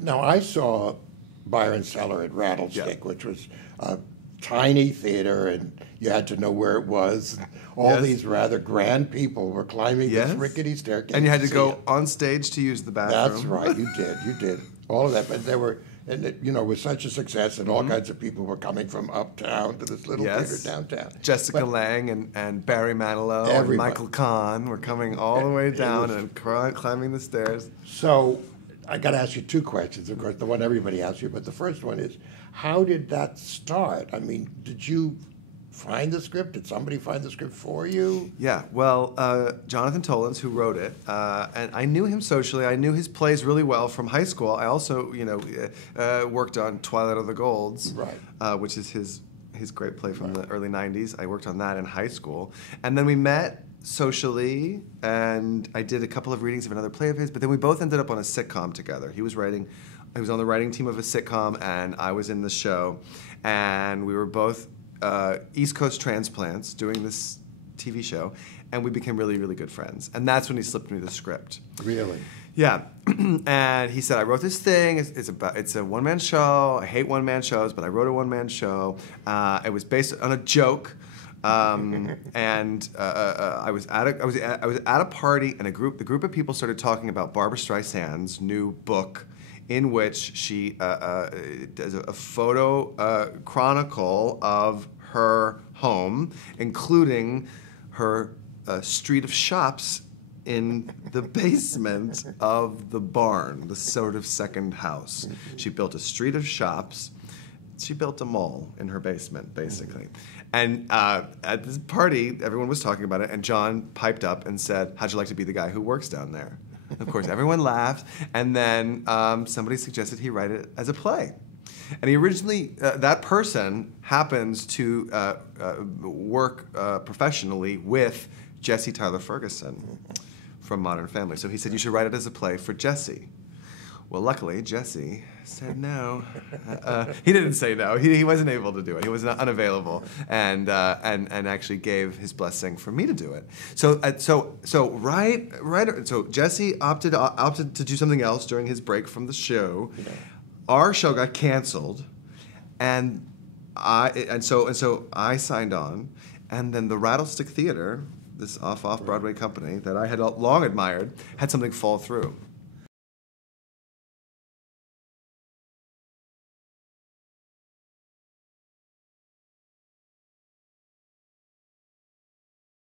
Now, I saw Byron Cellar at Rattlestick, Yeah. which was a tiny theater, and you had to know where it was. All Yes. these rather grand people were climbing Yes. this rickety staircase. And you had to see go it. on stage to use the bathroom. That's right, you did. All of that, but there were, and it, you know, was such a success, and all kinds of people were coming from uptown to this little Yes. theater downtown. Jessica But Lange and Barry Manilow and Everybody. Michael Kahn were coming all the way It down was- and climbing the stairs. So I got to ask you two questions, of course, the one everybody asks you, but the first one is, how did that start? I mean, did you find the script? Did somebody find the script for you? Yeah, well, Jonathan Tollins, who wrote it, and I knew him socially. I knew his plays really well from high school. I also, worked on Twilight of the Golds, Right. which is his great play from the early '90s. I worked on that in high school, and then we met socially, and I did a couple of readings of another play of his. But then we both ended up on a sitcom together. He was on the writing team of a sitcom, and I was in the show, and we were both East Coast transplants doing this TV show, and we became really, really good friends. And that's when he slipped me the script. Really? Yeah, and he said, I wrote this thing. It's a one-man show. I hate one-man shows, but I wrote a one-man show. It was based on a joke. And I was at a party, and the group of people started talking about Barbra Streisand's new book, in which she does a photo chronicle of her home, including her street of shops in the basement of the barn, the sort of second house. She built a street of shops. She built a mall in her basement, basically. And at this party, everyone was talking about it, and John piped up and said, how'd you like to be the guy who works down there? Of course, everyone laughed, and then somebody suggested he write it as a play. And he originally, that person happens to work professionally with Jesse Tyler Ferguson from Modern Family. So he said, you should write it as a play for Jesse. Well, luckily, Jesse said no. He didn't say no. He wasn't able to do it. He was unavailable, and actually gave his blessing for me to do it. So Jesse opted to do something else during his break from the show. Yeah. Our show got canceled, and so I signed on, and then the Rattlestick Theater, this off-Broadway company that I had long admired, had something fall through.